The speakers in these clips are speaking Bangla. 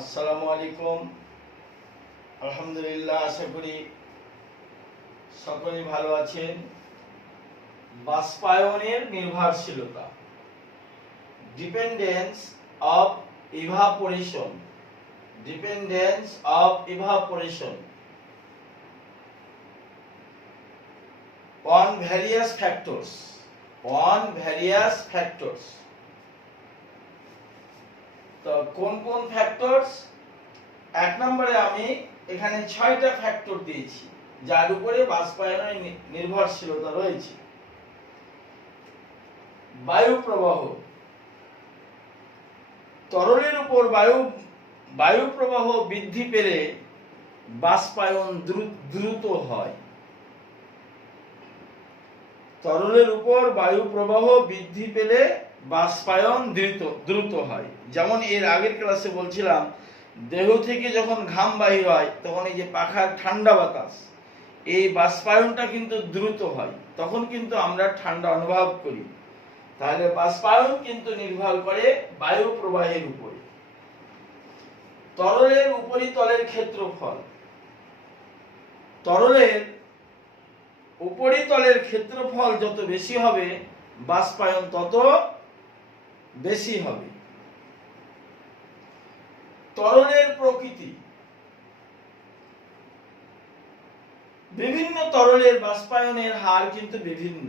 আসসালামু আলাইকুম। আলহামদুলিল্লাহ, আশা করি সকলেই ভালো আছেন। বাষ্পায়নের নির্ভরশীলতা, dependence of evaporation, dependence of evaporation on various factors, on various factors. তো কোন কোন ফ্যাক্টরস? এক নম্বরে আমি এখানে 6টা ফ্যাক্টর দিয়েছি যার উপরে বাষ্পায়নের নির্ভরশীলতা রয়েছে। বায়ু প্রবাহ, তরলের উপর বায়ু প্রবাহ বৃদ্ধি পেলে বাষ্পায়ন দ্রুত হয়। তরলের উপর বায়ু প্রবাহ বৃদ্ধি পেলে বাষ্পায়ন দ্রুত হয়। যেমন এর আগের ক্লাসে বলছিলাম, দেহ থেকে যখন ঘাম বাহির হয় তখন এই যে পাখার ঠান্ডা বাতাস, এই বাষ্পায়নটা কিন্তু দ্রুত হয়, তখন কিন্তু আমরা ঠান্ডা অনুভব করি। তাহলে বাষ্পায়ন কিন্তু নির্ভর করে বায়ু প্রবাহের উপরে। তরলের উপরিতলের ক্ষেত্রফল, তরলের উপরিতলের ক্ষেত্রফল যত বেশি হবে বাষ্পায়ন তত বেশি হবে। তরলের প্রকৃতি, বিভিন্ন তরলের বাষ্পায়নের হার কিন্তু বিভিন্ন।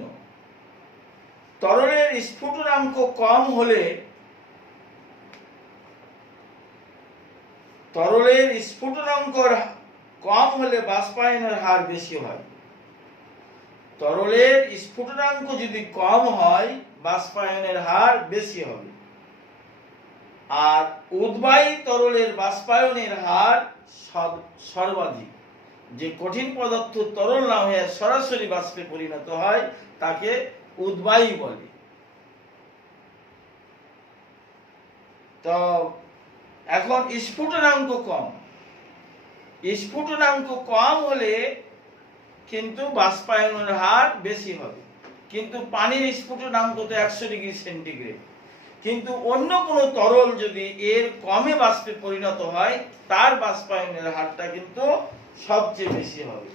তরলের স্ফুটনাঙ্ক কম হলে, তরলের স্ফুটনাঙ্ক কম হলে বাষ্পায়নের হার বেশি হয়। তরলের স্ফুটনাঙ্ক যদি কম হয় বাষ্পায়নের হার বেশি হবে। আর উদ্বায়ী তরলের বাষ্পায়নের হার সর্বাধিক। যে কঠিন পদার্থ তরল না হয়ে সরাসরি বাষ্পে পরিণত হয় তাকে উদ্বায়ী বলে। তো এখন স্ফুটনাঙ্ক কম, স্ফুটনাঙ্ক কম হলে কিন্তু বাষ্পায়নের হার বেশি হবে। কিন্তু পানির স্ফুটনাঙ্ক তো 100 ডিগ্রি সেন্টিগ্রেড, কিন্তু অন্য কোনো তরল যদি এর কমে বাষ্পে পরিণত হয় তার বাষ্পায়নের হারটা কিন্তু সবচেয়ে বেশি হবে।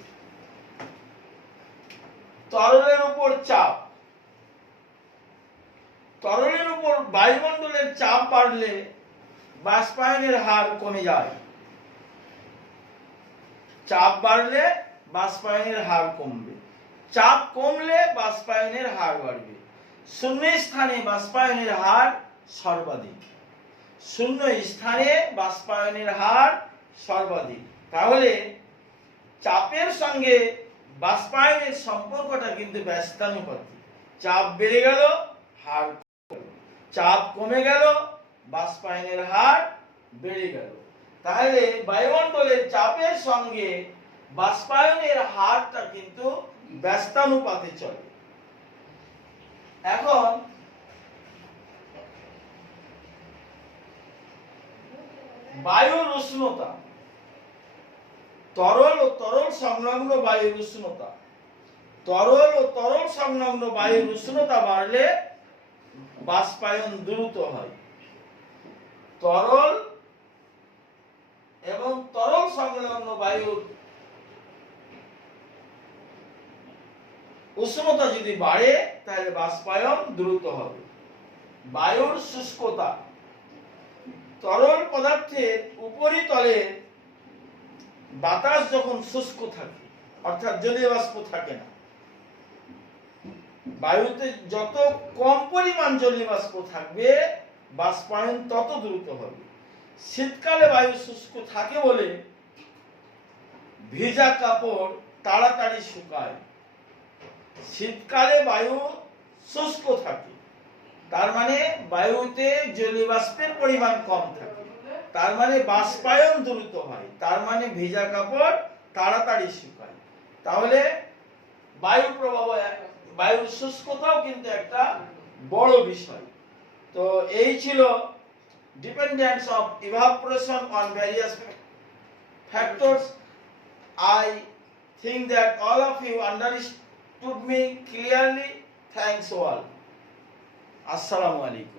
তরলের উপর চাপ, তরলের উপর বায়ুমণ্ডলের চাপ বাড়লে বাষ্পায়নের হার কমে যায়। চাপ বাড়লে বাষ্পায়নের হার কমবে, চাপ কমলে বাষ্পায়নের হার বাড়বে। শূন্য স্থানে বাষ্পায়নের হার সর্বাধিক, শূন্য স্থানে বাষ্পায়নের হার সর্বাধিক। তাহলে চাপের সঙ্গে বাষ্পায়নের সম্পর্কটা কিন্তু ব্যস্তানুপাতিক। চাপ বেড়ে গেল হার কমে গেল, চাপ কমে গেল বাষ্পায়নের হার বেড়ে গেল। তাহলে বায়ুমণ্ডলের চাপের সঙ্গে বাষ্পায়নের হারটা কিন্তু ব্যস্তানুপাতে চলে। এখন বায়ুর উষ্ণতা, তরল ও তরল সংলগ্ন বায়ুর উষ্ণতা, তরল ও তরল সংলগ্ন বায়ুর উষ্ণতা বাড়লে বাষ্পায়ন দ্রুত হয়। তরল এবং তরল সংলগ্ন বায়ুর উষ্ণতা যদি বাড়ে তাহলে বাষ্পায়ন দ্রুত হবে। বায়ুর শুষ্কতা, তরল পদার্থের উপরিতলে বাতাস যখন শুষ্ক থাকে, অর্থাৎ জলীয় বাষ্প থাকে না, বায়ুতে যত কম পরিমাণ জলীয় বাষ্প থাকবে বাষ্পায়ন তত দ্রুত হবে। শীতকালে বায়ু শুষ্ক থাকে বলে ভিজা কাপড় তাড়াতাড়ি শুকায়। শীতকালে বায়ু শুষ্ক থাকে, তার মানে বায়ুতে জলীয় বাষ্পের পরিমাণ কম থাকে, তার মানে বাষ্পায়ন দ্রুত হয়, তার মানে ভিজা কাপড় তাড়াতাড়ি শুকায়। তাহলে বায়ু প্রবাহ, বায়ুর শুষ্কতাও কিন্তু একটা বড় বিষয়। তো এই ছিল dependence of evaporation on various factors. I think that all of you understood me clearly. Thanks all. Assalamu alaikum.